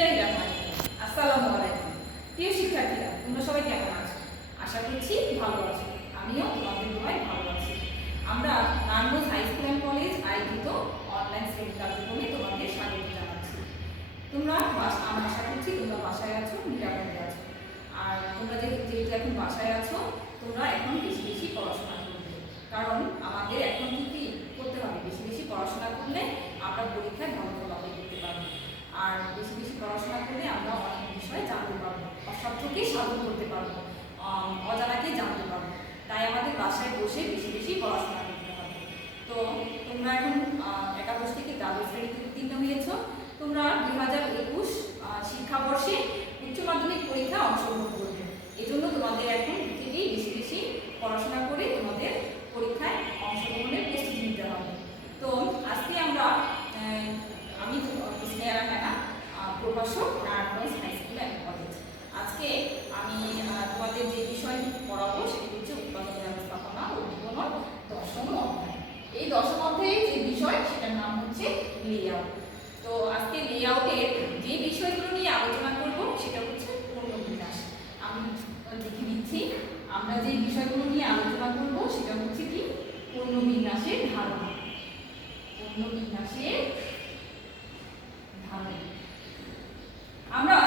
বিসমিল্লাহির রহমানির রহিম। আসসালামু আলাইকুম। প্রিয় শিক্ষার্থীরা, তোমরা সবাই কেমন আছো? আশা করছি ভালো আছো। আমিও তোমাদের দোয়ায় ভালো আছি। আমরা Narayanganj high school and college আয়োজিত অনলাইন শ্রেণী কার্যক্রমে তোমাদের স্বাগত জানাচ্ছি। তোমরা আমি আশা করছি তোমরা বাসায় আছো, নিরাপদে আছো। আর তোমরা যেহেতু এখন বাসায় আছো, তোমরা এখন বেশি বেশি পড়াশোনা করবে। কারণ আমাদের এখন কি করতে হবে? বেশি বেশি পড়াশোনা করলে আমরা পরীক্ষায় ভালো ফলাফল করতে পারবো। আর বেশি বেশি পড়াশোনা করলে আমরা অনেক বিষয় জানতে পারবো, অসাধ্যকে সাধন করতে পারবো, অজানাকে জানতে পারবো। তাই আমাদের বাসায় বসে বেশি বেশি পড়াশোনা করতে হবে। তো তোমরা এখন একাদশ থেকে দ্বাদশ শ্রেণীতে উত্তীর্ণ হয়েছ। তোমরা 2021 শিক্ষাবর্ষে উচ্চ মাধ্যমিক পরীক্ষায় অংশগ্রহণ করবে। এজন্য তোমাদের এখন থেকেই বেশি বেশি পড়াশোনা করে তোমাদের পরীক্ষায় অংশগ্রহণের প্রস্তুতি নিতে হবে। তো আজকে আমি স্নেহা রানা, প্রভাষক, Narayanganj high school and college. আজকে আমি তোমাদের যে বিষয় পড়াবো সেটি হচ্ছে উৎপাদন ব্যবস্থাপনা ও বিপণন দশম অধ্যায়। এই দশম অধ্যায়ে যে বিষয় সেটার নাম হচ্ছে লেআউট। তো আজকে লেআউটের যে বিষয়গুলো নিয়ে আলোচনা করব সেটা হচ্ছে পণ্য বিন্যাস। আমি লিখে দিচ্ছি, আমরা যে বিষয়গুলো নিয়ে আলোচনা করব সেটা হচ্ছে কি পণ্য বিন্যাসের ধারণা। পণ্য বিন্যাসের ধারণা। আমরা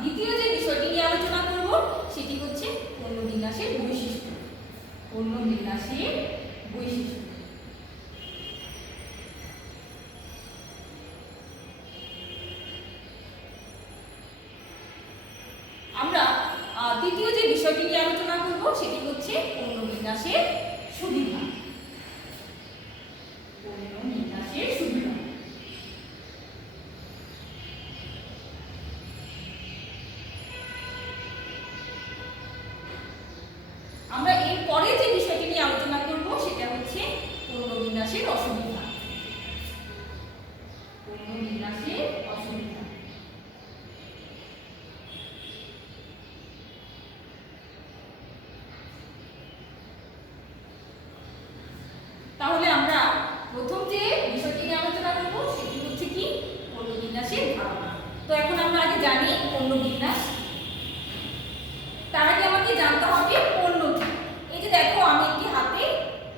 দ্বিতীয় যে বিষয়টি নিয়ে আলোচনা করব সেটি হচ্ছে পণ্য বিন্যাসের বৈশিষ্ট্য। পণ্য বিন্যাসের বৈশিষ্ট্য। আমরা তৃতীয় যে বিষয়টি নিয়ে আলোচনা করব সেটি হচ্ছে পণ্য বিন্যাসের সুবিধা। পণ্য বিন্যাসের সুবিধা। আমরা এর পরে যে বিষয়টি নিয়ে আলোচনা করব সেটা হচ্ছে পণ্য বিন্যাসের অসুবিধা। পণ্য বিন্যাসের অসুবিধা। তাহলে আমরা প্রথম যে বিষয়টি নিয়ে আলোচনা করব সেটি হচ্ছে কি পণ্য বিন্যাসের ধারণা। তো এখন আমরা আগে জানি পণ্য বিন্যাস। তার আগে আমাকে জানতে হবে পণ্য কি। এই যে দেখো, আমি একটি হাতে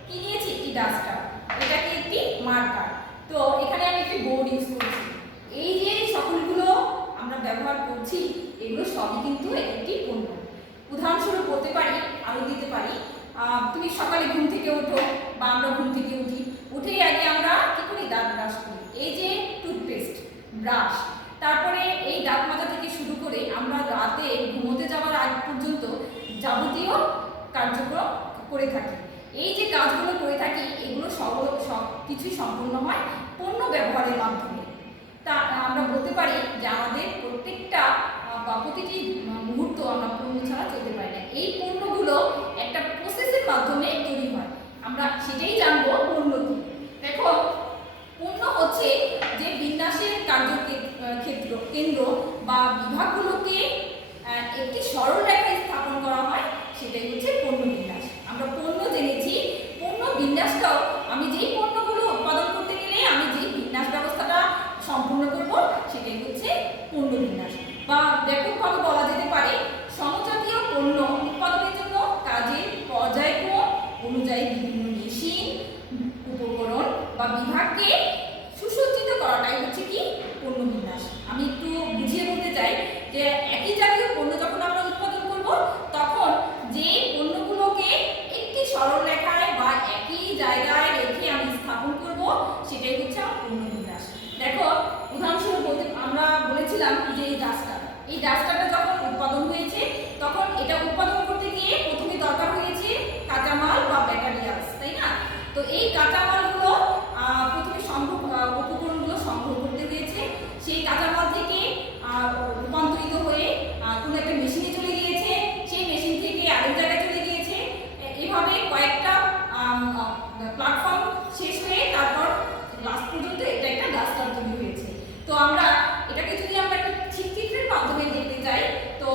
কি নিয়েছি? একটি ডাস্টার, এটাকে একটি মার্কার। তো এখানে আমি একটি বোর্ড ইউজ করছি। এই যে সকলগুলো আমরা ব্যবহার করছি এগুলো সবই কিন্তু একটি পণ্য। উদাহরণস্বরূপ বলতে পারি, আরো দিতে পারি, তুমি সকালে ঘুম থেকে ওঠো বা আমরা ঘুম থেকে উঠি, উঠেই আগে আমরা কি করি? দাঁত ব্রাশ করি। এই যে টুথপেস্ট, ব্রাশ, তারপরে এই দাঁত মাজা থেকে শুরু করে আমরা রাতে ঘুমোতে যাওয়ার আগ পর্যন্ত যাবতীয় কার্যক্রম করে থাকি। এই যে কাজগুলো করে থাকি এগুলো সব কিছুই সম্পূর্ণ হয় পণ্য ব্যবহারের মাধ্যমে। তা আমরা বলতে পারি যে আমাদের প্রত্যেকটা বা প্রতিটি মুহূর্ত আমরা পণ্য ছাড়া চলতে পারি না। এই পণ্যগুলো একটা প্রসেসের মাধ্যমে তৈরি হয়। আমরা সেটাই জানবো পণ্য কি। দেখো, পণ্য হচ্ছে যে বিন্যাসের কেন্দ্র বা বিভাগগুলোকে একটি সরল রেখায় স্থাপন করা হয়, সেটাই হচ্ছে পণ্য বিন্যাস। আমরা পণ্য জেনেছি, পণ্য বিন্যাসটাও আমি যেই পণ্যগুলো উৎপাদন করতে গেলে আমি যেই বিন্যাস ব্যবস্থাটা সম্পূর্ণ করব সেটাই হচ্ছে পণ্য বিন্যাস। বা ব্যাপকভাবে বলা যেতে পারে সমজাতীয় পণ্য উৎপাদনের জন্য কাজের পর্যায়ক্রম অনুযায়ী বিভিন্ন মেশিন, উপকরণ বা বিভাগকে সুসজ্জিত করাটাই হচ্ছে কি পণ্য বিন্যাস। আমি একটু বুঝিয়ে বলতে চাই যে একই জাতীয় পণ্য যখন আমরা উৎপাদন করব তখন যে পণ্যগুলোকে একটি সরল রেখায় বা একই জায়গায় রেখে আমি স্থাপন করব সেটাই হচ্ছে আমার পণ্য বিন্যাস। দেখো, উদাহরণস্বরূপ আমরা বলেছিলাম যে এই ডাস্টারটা যখন উৎপাদন হয়েছে তখন এটা উৎপাদন করতে গিয়ে প্রথমে দরকার হয়েছে কাঁচামাল বা ম্যাটেরিয়ালস, তাই না? তো এই কাঁচামালগুলো প্রথমে উপকরণগুলো সংগ্রহ করতে হয়েছে। সেই কাঁচামাল থেকে রূপান্তরিত হয়ে কোনো একটা মেশিনে চলে গিয়েছে, সেই মেশিন থেকে আরেক জায়গায় চলে গিয়েছে। এভাবে কয়েকটা প্ল্যাটফর্ম শেষ হয়ে তারপর লাস্ট পর্যন্ত এটা একটা ডাস্টার তৈরি হয়েছে। তো আমরা এটাকে যদি আমরা একটা চিত্রের মাধ্যমে দেখতে চাই, তো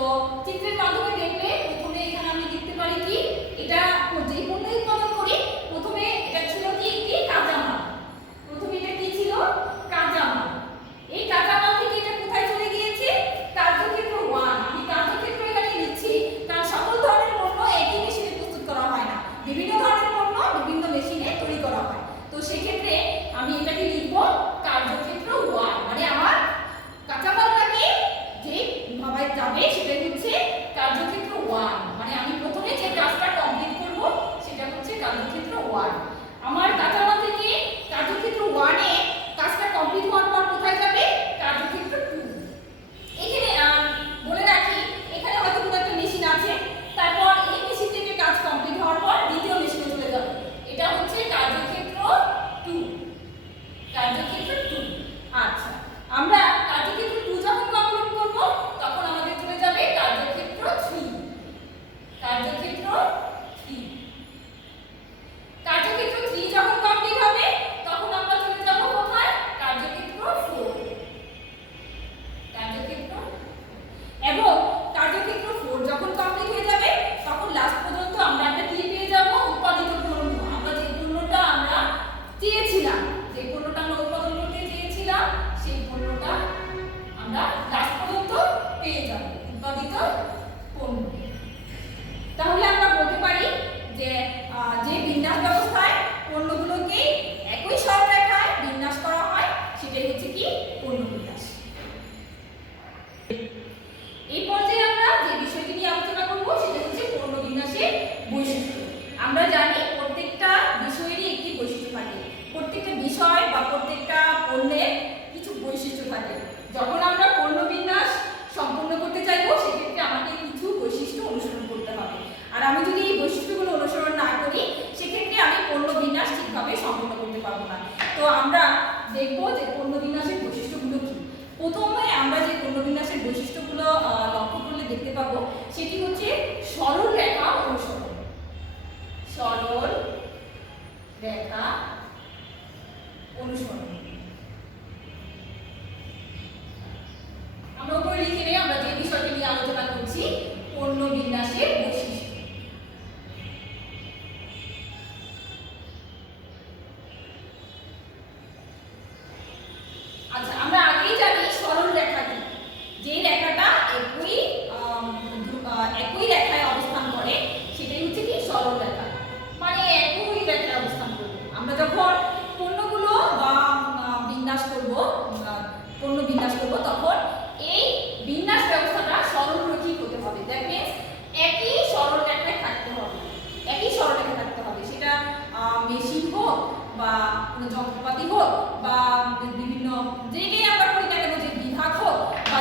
চিত্রের মাধ্যমে দেখলে প্রথমে এখানে আমি দেখতে পারি কি এটা যেই পণ্য উৎপাদন করি প্রথমে এটা ছিল কি পণ্যটা আমরা লাস্ট পর্যন্ত পেয়ে যাব, উৎপাদিত পণ্য। তাহলে আমরা বলতে পারি যে যে বিন্যাস ব্যবস্থায় পণ্যগুলোকে একই সরলরেখায় বিন্যাস করা হয় সেটাই হচ্ছে কি পণ্য বিন্যাস। এই পর্যায়ে আমরা যে বিষয়টি নিয়ে আলোচনা করব সেটা হচ্ছে পণ্য বিন্যাসের বৈশিষ্ট্য। আমরা জানি প্রত্যেকটা বিষয়েরই একটি বৈশিষ্ট্য থাকে, প্রত্যেকটা বিষয় বা প্রত্যেকটা পণ্যের কিছু বৈশিষ্ট্য থাকে। যখন আমরা পণ্য বিন্যাস সম্পূর্ণ করতে চাইবো সেক্ষেত্রে আমাকে কিছু বৈশিষ্ট্য অনুসরণ করতে হবে, আর আমি যদি এই বৈশিষ্ট্যগুলো অনুসরণ না করি সেক্ষেত্রে আমি পণ্য বিন্যাস ঠিকভাবে সম্পূর্ণ করতে পারবো না। তো আমরা দেখবো যে পণ্য বিন্যাসের বৈশিষ্ট্যগুলো কি। প্রথমে আমরা যে পণ্য বিন্যাসের বৈশিষ্ট্যগুলো লক্ষ্য করলে দেখতে পাবো সেটি হচ্ছে সরল রেখা অনুসরণ। সরল রেখা অনুসরণ আমরা উপরে লিখে নেই, আমরা যে বিষয়টি নিয়ে আলোচনা করছি পণ্য বিন্যাসের বৈশিষ্ট্য। আচ্ছা, আমরা আগেই জানি সরল রেখা কি, যে রেখাটা একই রেখায় অবস্থান করে সেটাই হচ্ছে কি সরল রেখা, মানে একই রেখায় অবস্থান করবে। আমরা যখন পণ্যগুলো বা বিন্যাস করব, পণ্য বিন্যাস করব, তখন এই বিন্যাস ব্যবস্থাটা সরলরৈখিক হতে হবে। দ্যাট মিন্স একই সরল রেখায় থাকতে হবে, একই সরল রেখায় থাকতে হবে। সেটা মেশিন হোক বা কোনো যন্ত্রপাতি হোক বা বিভিন্ন যেটাই আমরা করি না কেন, যে বিভাগ হোক বা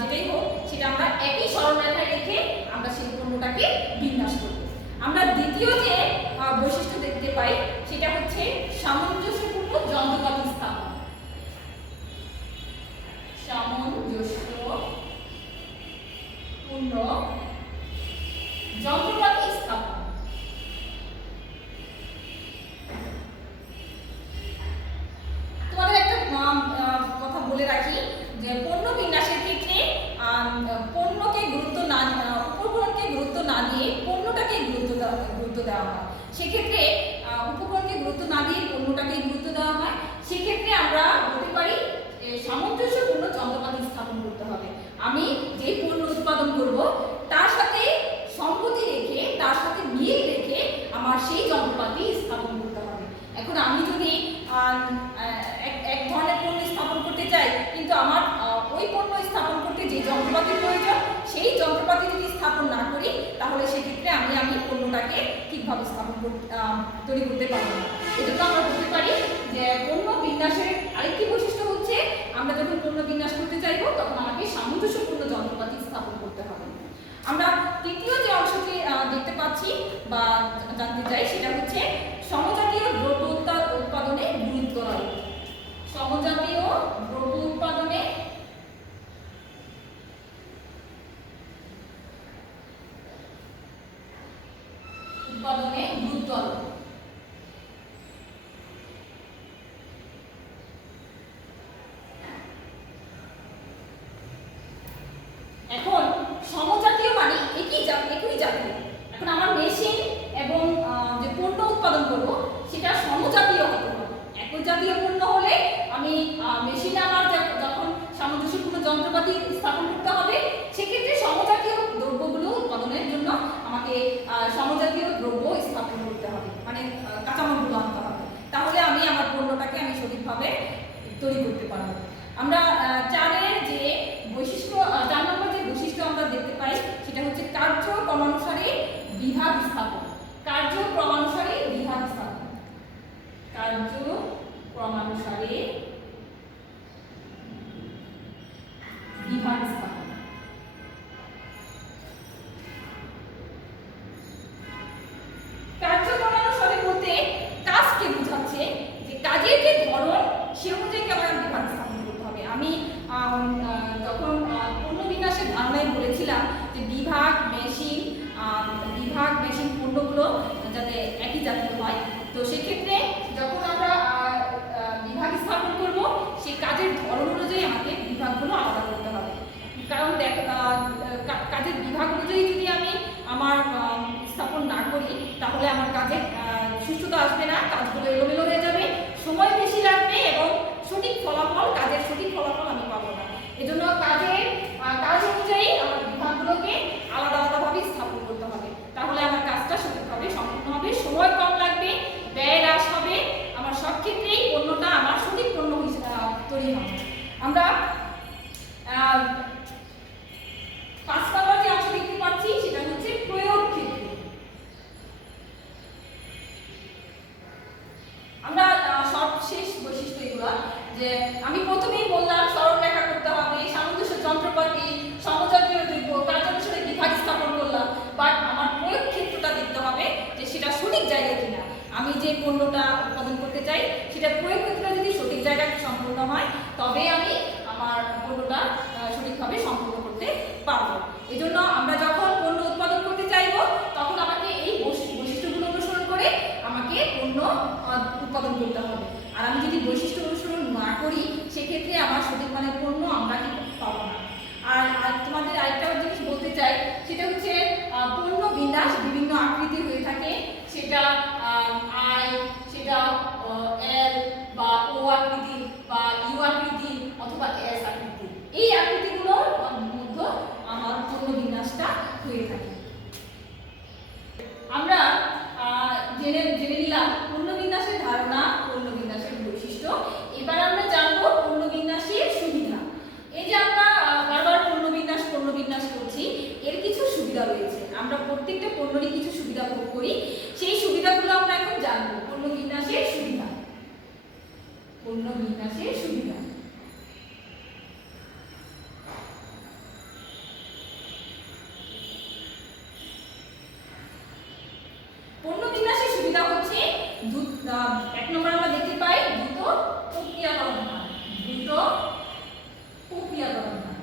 যেটাই হোক, সেটা আমরা একই সরল রেখায় রেখে আমরা সেই পণ্যটাকে বিন্যাস করব। আমরা দ্বিতীয় যে বৈশিষ্ট্য দেখতে পাই সেটা হচ্ছে সামঞ্জস্যপূর্ণ যন্ত্রপাতি স্থাপন। সামঞ্জস্যপূর্ণ যন্ত্রপাতি স্থাপন। তোমাদের একটা কথা বলে রাখি যে পণ্য বিন্যাসের ক্ষেত্রে পণ্যকে গুরুত্ব না, উপকরণকে গুরুত্ব না দিয়ে পণ্যটাকে গুরুত্ব দেওয়া হয়। সেক্ষেত্রে উপকরণকে গুরুত্ব না দিয়ে পণ্যটাকে গুরুত্ব দেওয়া হয়। সেক্ষেত্রে আমরা বলতে পারি সামঞ্জস্যপূর্ণ যন্ত্রপাতি স্থাপন করতে হবে। আমি যে পণ্য উৎপাদন করব তার সাথে সম্পত্তি রেখে, তার সাথে মিল রেখে আমার সেই যন্ত্রপাতি স্থাপন করতে হবে। এখন আমি যদি এক ধরনের পণ্য স্থাপন করতে চাই, কিন্তু আমার ওই পণ্য স্থাপন করতে যে যন্ত্রপাতির প্রয়োজন সেই যন্ত্রপাতি যদি স্থাপন না করি, তাহলে সেক্ষেত্রে আমি পণ্যটাকে ঠিকভাবে তৈরি করতে পারবো না। এজন্য আমরা বলতে পারি যে পণ্য বিন্যাসের আরেকটি বৈশিষ্ট্য হচ্ছে আমরা যখন পণ্য বিন্যাস করতে চাইবো তখন আমাকে সামঞ্জস্যপূর্ণ যন্ত্রপাতি স্থাপন করতে হবে। আমরা তৃতীয় যে অংশটি দেখতে পাচ্ছি বা জানতে চাই সেটা হচ্ছে সমজাতীয় দ্রব্য উৎপাদনে গুরুত্ব আরোপ। সমজাতীয় দ্রব্য উৎপাদনে গুরুত্ব আরোপ। এখন সমজাতীয় মানে একই জাতীয়। এখন আমার মেশিন এবং যে পণ্য উৎপাদন করব সেটা সমজাতীয় হতে হবে। একই জাতীয় পণ্য হলে আমি মেশিনে আমার যখন সামঞ্জস্যপূর্ণ যন্ত্রপাতি স্থাপন করতে হবে, সেক্ষেত্রে সমজাতীয় দ্রব্যগুলো উৎপাদনের জন্য আমাকে সমজাতীয় দ্রব্য স্থাপন করতে হবে, মানে কাঁচামালগুলো আনতে হবে। তাহলে আমি আমার পণ্যটাকে সঠিকভাবে তৈরি করতে পারবো। আমরা চারের যে বৈশিষ্ট্য, 4 নম্বর যে বৈশিষ্ট্য আমরা দেখতে পাই সেটা হচ্ছে কার্যক্রমানুসারে বিভাগ স্থাপন। কার্যক্রমানুসারে বিভাগ স্থাপন। কার্যক্রমানুসারে বিভাগ স্থাপন। কার্যক্রমানুসারে বলতে কাজকে বোঝাচ্ছে যে কাজের যে ধরন সে অনুযায়ী আমার বিভাগ স্থাপন করতে হবে। আমি যখন পণ্য বিন্যাসের ধারণায় বলেছিলাম যে বিভাগ মেশিন পণ্যগুলো যাতে একই জাতীয় হয়, তো সেক্ষেত্রে যখন আমরা বিভাগ স্থাপন করব সেই কাজের ধরন অনুযায়ী আমাকে বিভাগগুলো আলাদা করতে হবে। কারণ কাজের বিভাগ অনুযায়ী যদি আমি আমার স্থাপন না করি তাহলে আমার কাজের সুষ্ঠুতা আসবে না, কাজগুলো এলোমেলো হয়ে যাবে, সময় বেশি লাগবে এবং কাজের সঠিক ফলাফল পণ্যটা উৎপাদন করতে চাই সেটা প্রয়োগ ক্ষেত্রে যদি সঠিক জায়গায় সম্পূর্ণ হয় তবে আমি আমার পণ্যটা সঠিকভাবে সম্পূর্ণ করতে পারবো। এজন্য আমরা যখন পণ্য উৎপাদন করতে চাইবো তখন আমাকে এই বৈশিষ্ট্যগুলো অনুসরণ করে আমাকে পণ্য উৎপাদন করতে হবে। আর আমি যদি বৈশিষ্ট্য অনুসরণ না করি সেক্ষেত্রে আমার সঠিক মানের পণ্য আমরা কি পাবো না। আর তোমাদের আরেকটা জিনিস বলতে চাই, সেটা হচ্ছে পণ্য বিন্যাস বিভিন্ন আকৃতির হয়ে থাকে, সেটা আই, সেটা এল বা ও আকৃতি বা ইউ আকৃতি অথবা এস আকৃতি। এই আকৃতিগুলোর মধ্যে আমার পণ্য বিন্যাসটা হয়ে থাকে। আমরা জেনে নিলাম পণ্য বিন্যাসের ধারণা, পণ্য বিন্যাসের বৈশিষ্ট্য। এবার আমরা জানবো পণ্য বিন্যাসের সুবিধা। এই যে আমরা বারবার পণ্য বিন্যাস করছি, এর কিছু সুবিধা রয়েছে। আমরা প্রত্যেকটা পণ্যরই কিছু সুবিধা ভোগ করি, সেই সুবিধাগুলো আমরা এখন জানবো। পণ্য বিন্যাসের সুবিধা। পণ্য বিন্যাসের সুবিধা পণ্য বিন্যাসের সুবিধা হচ্ছে এক নম্বর আমরা দেখতে পাই দ্রুত প্রক্রিয়াকরণ হয়। দ্রুত প্রক্রিয়াকরণ হয়।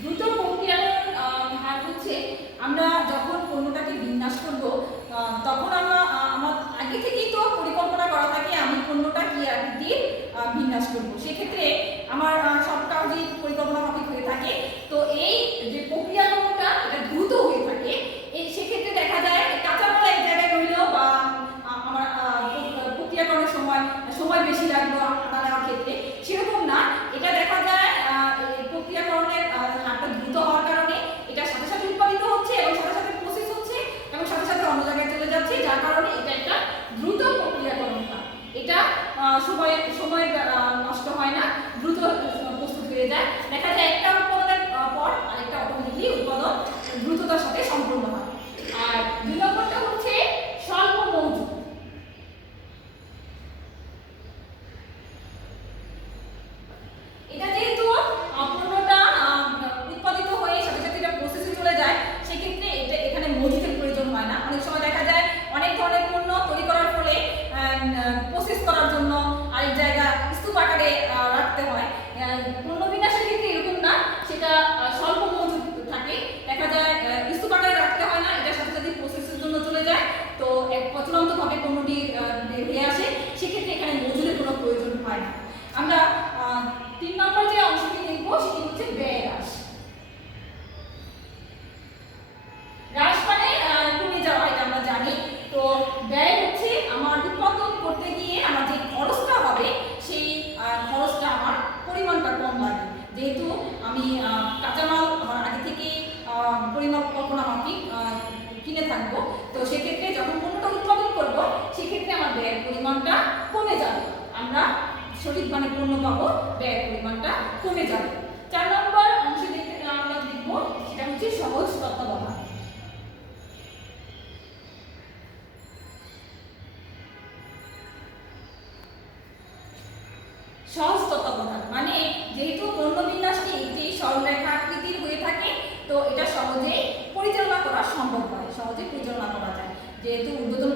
দ্রুত প্রক্রিয়াকরণ হার হচ্ছে আমরা যখন পণ্যটাকে বিন্যাস করব তখন আমার আগে থেকেই তো পরিকল্পনা করা থাকে আমি পণ্যটা কি আকৃতির বিন্যাস করব। সেক্ষেত্রে আমার সব কাজই পরিকল্পনা মাফিক হয়ে থাকে। তো এই যে প্রক্রিয়াকরণটা এটা দ্রুত হয়ে থাকে। সেক্ষেত্রে দেখা যায় কাঁচামাল এক জায়গায় রইল বা আমার প্রক্রিয়াকরণের সময় বেশি লাগলো আটা নেওয়ার ক্ষেত্রে, সেরকম না। এটা দেখা যায় প্রক্রিয়াকরণের হারটা দ্রুত হওয়ার কারণে এটা সাথে সাথে উৎপাদিত হচ্ছে এবং সাথে সাথে প্রসেস হচ্ছে এবং সাথে সাথে অন্য জায়গায় চলে যাচ্ছে, যার কারণে এটা একটা দ্রুত প্রক্রিয়াকরণ হয়। এটা সময় নষ্ট হয় না, দ্রুত প্রস্তুত হয়ে যায়। দেখা যায় একটা উৎপাদনের পর আরেকটা অটোমেটিকলি উৎপাদন দ্রুততার সাথে সম্পূর্ণ হয়। আর দুই নম্বরটা হচ্ছে স্বল্প মজুত। এটা যেহেতু পণ্যটা উৎপাদিত হয়ে সাথে সাথে এটা প্রসেসে চলে যায়, সেক্ষেত্রে এখানে মজুতের প্রয়োজন হয় না। অনেক সময় দেখা যায় অনেক ধরনের পণ্য তৈরি করার ফলে প্রসেস করার জন্য আরেক জায়গা স্তূপ আকারে রাখতে হয়। পণ্য বিন্যাসের ক্ষেত্রে এরকম না, সেটা স্বল্প মজুত থাকে। দেখা যায় স্তূপ আকারে রাখতে হয় না, এটা সাথে সাথে প্রসেসের জন্য চলে যায়। তো চূড়ান্তভাবে পণ্যটি বের হয়ে আসে, সেক্ষেত্রে এখানে মজুদের কোনো প্রয়োজন হয় না। আমরা 3 নম্বর যে অংশটি দেখব সেটি হচ্ছে ব্যয় হ্রাস। হ্রাস মানে কমে যাওয়া, এটা আমরা জানি। তো ব্যয় হচ্ছে আমার উৎপাদন করতে গিয়ে আমার যে খরচটা হবে সেই খরচটা আমার পরিমাণটা কম লাগে, যেহেতু আমি কাঁচামাল আমার আগে থেকে পরিকল্পনা মাফিক কিনে থাকবো। তো সেক্ষেত্রে যখন পণ্যটা উৎপাদন করব সেক্ষেত্রে আমার ব্যয়ের পরিমাণটা কমে যাবে। আমরা সঠিক মানে পণ্য পাবো, ব্যয়ের পরিমাণটা কমে যাবে। 4 নম্বর অংশে আমরা দেখবো সেটা হচ্ছে সহজ তত্ত্বাবধান। সহজ তত্ত্বাবধান মানে যেহেতু পণ্য বিন্যাসটি একটি সরলরেখা আকৃতির হয়ে থাকে, তো এটা সহজেই পরিচালনা করা সম্ভব হয়, সহজে পরিচালনা করা যায়। যেহেতু উদ্বোধন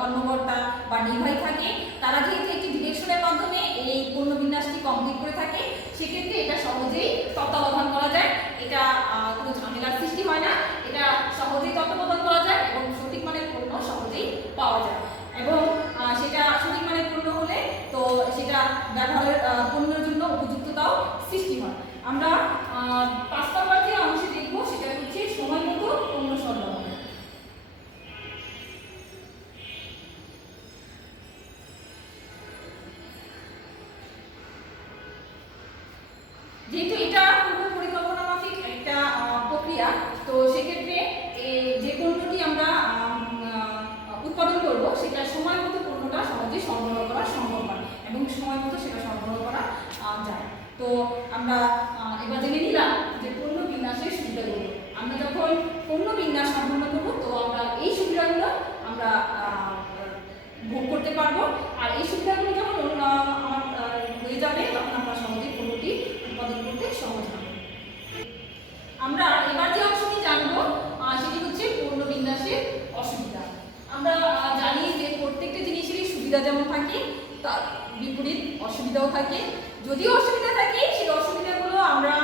কর্মকর্তা বা নির্বাহী থাকে, তারা যেহেতু একটি ডিরেকশনের মাধ্যমে এই পণ্য বিন্যাসটি কমপ্লিট করে থাকে, সেক্ষেত্রে এটা সহজেই তত্ত্বাবধান করা যায়। এটা কোনো ঝামেলার সৃষ্টি হয় না, এটা সহজেই তত্ত্বাবধান করা যায় এবং সঠিক মানের পণ্য সহজেই পাওয়া যায়। এবং সেটা সঠিক মানের পণ্য হলে তো সেটা ব্যবহারের পণ্যের জন্য উপযুক্ততাও সৃষ্টি হয়। আমরা 5 নম্বর যে অংশে দেখব সেটা হচ্ছে সময় মতো পণ্য সরবরাহ। যেহেতু এটা পূর্ব পরিকল্পনা মাফিক একটা প্রক্রিয়া, তো সেক্ষেত্রে যে পণ্যটি আমরা উৎপাদন করব সেটা সময় মতো পণ্যটা সহজে সরবরাহ করা সম্ভব হয় এবং সময় মতো সেটা সরবরাহ করা যায়। তো আমরা এবার জেনে নিলাম যে পণ্য বিন্যাসের সুবিধাগুলো। আমরা যখন পণ্য বিন্যাস সম্পন্ন করব তো আমরা এই সুবিধাগুলো আমরা ভোগ করতে পারবো। আর এই সুবিধাগুলো যখন আমার হয়ে যাবে তখন আমরা সহজেই পণ্যটি সুবিধা যেমন থাকে তার বিপরীত অসুবিধাও থাকে। যদিও অসুবিধা থাকে সেই অসুবিধাগুলো আমরা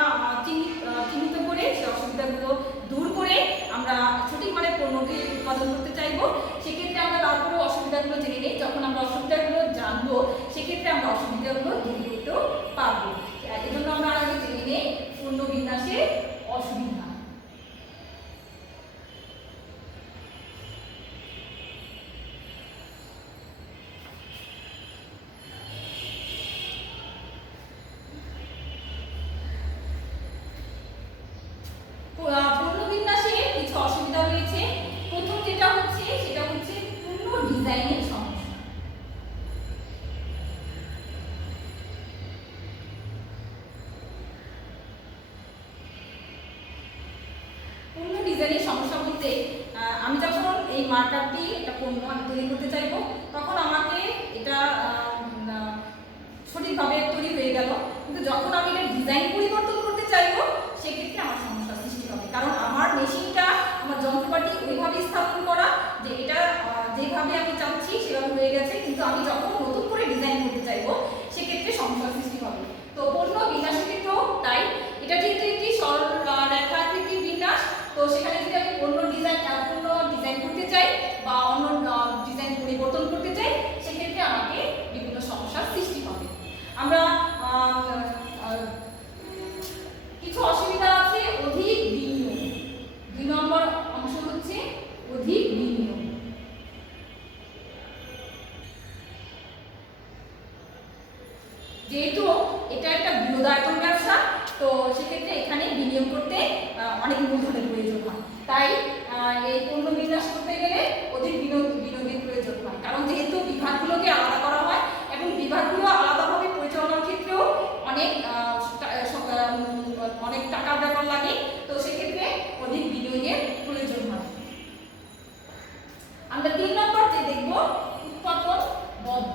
চিহ্নিত করে সেই অসুবিধাগুলো দূর করে আমরা সঠিক মানে পণ্যটি উৎপাদন করতে চাইবো। সেক্ষেত্রে আমরা তারপরে অসুবিধাগুলো জেনে নিই। যখন আমরা অসুবিধাগুলো জানবো সেক্ষেত্রে আমরা অসুবিধাগুলো দূর করতেও পারবো। এই জন্য আমরা আগে জেনে নিই পণ্য বিন্যাসের অসুবিধা। পণ্য বিন্যাসে কিছু অসুবিধা রয়েছে। প্রথম যেটা হচ্ছে সেটা হচ্ছে পণ্য ডিজাইনের সমস্যা। পণ্য ডিজাইনের সমস্যা বলতে আমি যখন এই মার্কারটি একটা পণ্য আমি তৈরি করতে চাইবো তখন আমাকে এটা সঠিকভাবে তৈরি হয়ে গেল, কিন্তু যখন আমি এটা ডিজাইন পরিবর্তন করতে চাইবো সেক্ষেত্রে আমার সমস্যার সৃষ্টি হবে। কারণ আমার মেশিনটা আমার যন্ত্রপাতি ওইভাবে স্থাপন করা যে এটা যেভাবে আমি চাচ্ছি সেভাবে হয়ে গেছে, কিন্তু আমি যখন নতুন করে ডিজাইন করতে চাইবো সেক্ষেত্রে সমস্যার সৃষ্টি হবে। তো পণ্য বিন্যাসের ক্ষেত্রেও তাই, এটা যেহেতু একটি সরল রেখাকৃতি বিন্যাস, তো সেখানে যদি আমি পণ্য ডিজাইন করতে চাই বা অন্য ডিজাইন পরিবর্তন করতে চাই সেক্ষেত্রে আমাকে বিভিন্ন সমস্যার সৃষ্টি হবে। আমরা কিছু অসুবিধা আছে। অধিক বিনিয়োগ, 2 নম্বর অংশ হচ্ছে অধিক বিনিয়োগ। যেহেতু এটা একটা বৃহদায়তন ব্যবসা, তো সেক্ষেত্রে এখানে বিনিয়োগ করতে অনেক মূলধনের প্রয়োজন হয়। তাই এই পণ্য বিন্যাস করতে গেলে অধিক বিনিয়োগের প্রয়োজন হয়। কারণ যেহেতু বিভাগগুলোকে আলাদা করা হয় এবং বিভাগগুলো আলাদাভাবে পরিচালনার ক্ষেত্রেও অনেক টাকার ব্যাপার লাগে, তো সেক্ষেত্রে অধিক বিনিয়োগের প্রয়োজন হয়। আমরা 3 নম্বর যে দেখব উৎপাদন বন্ধ।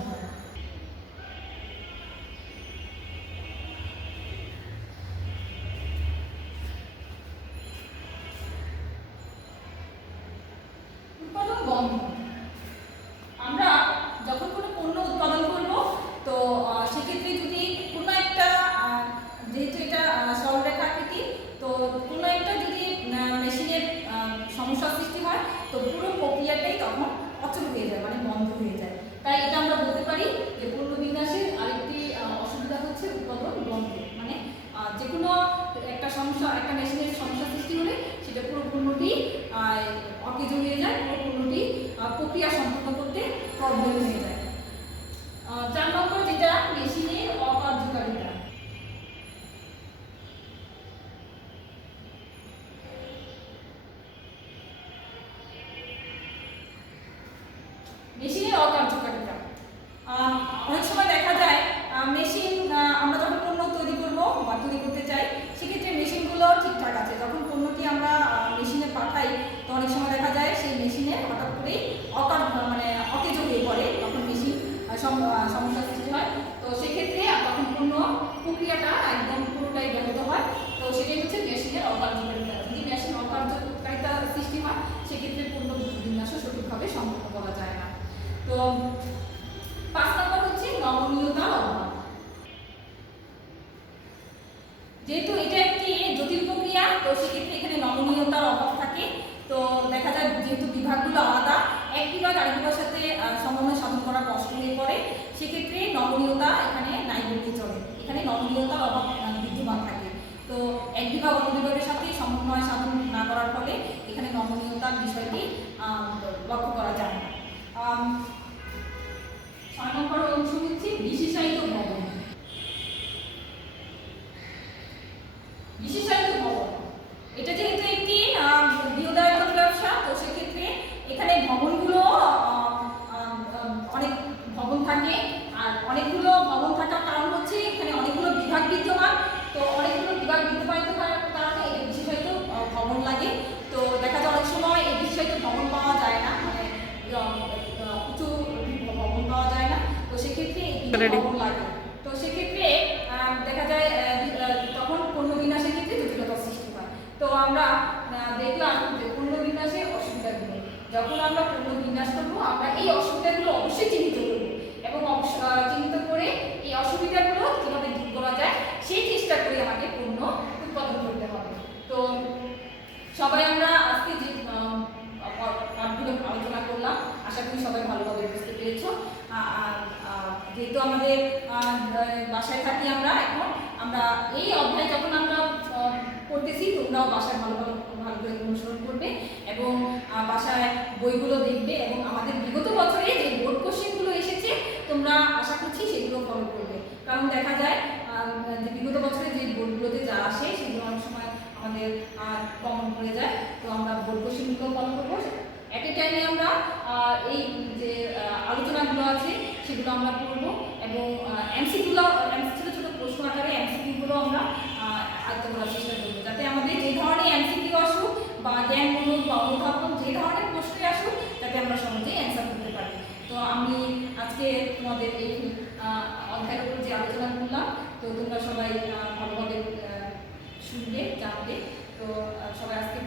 উৎপাদন বন্ধ, আমরা যখন কোনো পণ্য উৎপাদন করব তো সেক্ষেত্রে যদি কোনো একটা যেহেতু এটা সরলরেখাকৃতি, তো কোনো একটা যদি মেশিনের সমস্যার সৃষ্টি হয় তো পুরো প্রক্রিয়াটাই তখন অচল হয়ে যায়, মানে বন্ধ হয়ে যায়। তাই এটা আমরা বলতে পারি যে পণ্য বিন্যাসের আরেকটি অসুবিধা হচ্ছে উৎপাদন বন্ধ। মানে যে কোনো একটা সমস্যা, একটা মেশিনের সমস্যা সৃষ্টি হলে সেটা পুরো পণ্যটি অকেজো হয়ে যায়, পুরো পণ্যটি প্রক্রিয়া সম্পন্ন করতে প্রবলেম হয়ে যায়। 4 নম্বর যেটা মেশিনের অকার্যকারিতা। মেশিনের অকার্যকারিতা, অনেক সময় দেখা যায় মেশিন আমরা যখন পণ্য তৈরি করব বা তৈরি করতে চাই সেক্ষেত্রে মেশিনগুলো ঠিকঠাক আছে, যখন পণ্যটি আমরা মেশিনে পাঠাই তো অনেক সময় দেখা যায় সেই মেশিনে হঠাৎ করেই অকেজো হয়ে পড়ে, তখন মেশিন সমস্যার সৃষ্টি হয়। তো সেক্ষেত্রে তখন পণ্য প্রক্রিয়াটা একদম পুরোটাই ব্যাহত হয়। তো সেটাই হচ্ছে মেশিনের অকার্যকারিতা। যদি মেশিন অকার্যকারিতা সৃষ্টি হয় সেক্ষেত্রে পণ্য বিন্যাসও সঠিকভাবে সম্পন্ন করা যায় না। তো 5 নম্বর হচ্ছে নমনীয়তার অভাব। যেহেতু এটা একটি জটিল প্রক্রিয়া তো সেক্ষেত্রে এখানে নমনীয়তার অভাব থাকে। তো দেখা যায় যেহেতু বিভাগগুলো আলাদা, এক বিভাগ আরেক বিভাগের সাথে সমন্বয় সাধন করা কষ্ট হয়ে পড়ে, সেক্ষেত্রে নমনীয়তা এখানে নাই বলতে চলে। এখানে নমনীয়তার অভাব বিদ্যমান থাকে। তো এক বিভাগ অন্য বিভাগের সাথে সমন্বয় সাধন না করার ফলে এখানে নমনীয়তার বিষয়টি লক্ষ্য করা যায় না। 6 নম্বর অংশ হচ্ছে বিশেষায়িত ভবন। বিশেষায়িত ভবন, এটা যেহেতু একটি বৃহদায়তন ব্যবসা তো সেক্ষেত্রে এখানে ভবনগুলো অনেক ভবন থাকে। আর অনেকগুলো ভবন থাকার কারণ হচ্ছে এখানে অনেকগুলো বিভাগ বিদ্যমান, তো অনেকগুলো বিভাগ বিদ্যমানিত কারণে এটা বিশেষায়িত ভবন লাগে। তো দেখা যায় অনেক সময় এই বিশেষায়িত ভবন পাওয়া যায় না, মানে উঁচু ভবন পাওয়া যায় না, তো সেক্ষেত্রে ভবন লাগে। তো সেক্ষেত্রে দেখা যায় তখন পণ্য বিন্যাসের ক্ষেত্রে জটিলতার সৃষ্টি হয়। তো আমরা দেখলাম যে পণ্য বিন্যাসের অসুবিধাগুলো, যখন আমরা পণ্য বিন্যাস করবো আমরা এই অসুবিধাগুলো অবশ্যই চিহ্নিত করবো। এবং চিহ্নিত করে এই অসুবিধাগুলো কীভাবে দূর করা যায় সেই চেষ্টা করে আমাকে পণ্য উৎপাদন করতে হবে। তো সবাই আমরা আজকে যে পাঠগুলো আলোচনা করলাম আশা করি সবাই ভালোভাবে বুঝতে পেরেছো। যেহেতু আমাদের বাসায় থাকি আমরা এই অধ্যায় যখন আমরা পড়তেছি তোমরাও বাসায় ভালো করে অনুসরণ করবে এবং বাসায় বইগুলো দেখবে এবং আমাদের বিগত বছরে যে বোর্ড কোশ্চেনগুলো এসেছে তোমরা আশা করছি সেগুলো ফলো করবে। কারণ দেখা যায় যে বিগত বছরে যে বোর্ডগুলোতে যা আসে সেগুলো অনেক সময় আমাদের কমন পড়ে যায়। তো আমরা বোর্ড কোশ্চেনগুলো ফলো করবো। এট এ টাইমে আমরা এই যে আলোচনাগুলো আছে সেগুলো আমরা পড়বো এবং ছোটো ছোটো প্রশ্ন আকারে এমসিকিউগুলো আমরা আয়ত্ত করার চেষ্টা করবো, যাতে আমাদের যে ধরনের এমসিকিউ আসুক বা জ্ঞানমূলক বা অনুধাবন যে ধরনের প্রশ্নই আসুক যাতে আমরা সহজেই অ্যান্সার করতে পারি। তো আমি আজকে তোমাদের এই অধ্যায়ের উপর যে আলোচনা করলাম তো তোমরা সবাই ভালোভাবে শুনবে জানবে। তো সবাই আজকে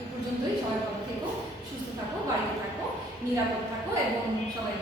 এই পর্যন্তই। সবাই ভালো থেকো, সুস্থ থাকো, বাড়িতে থাকো, নিরাপদ থাকো এবং সবাই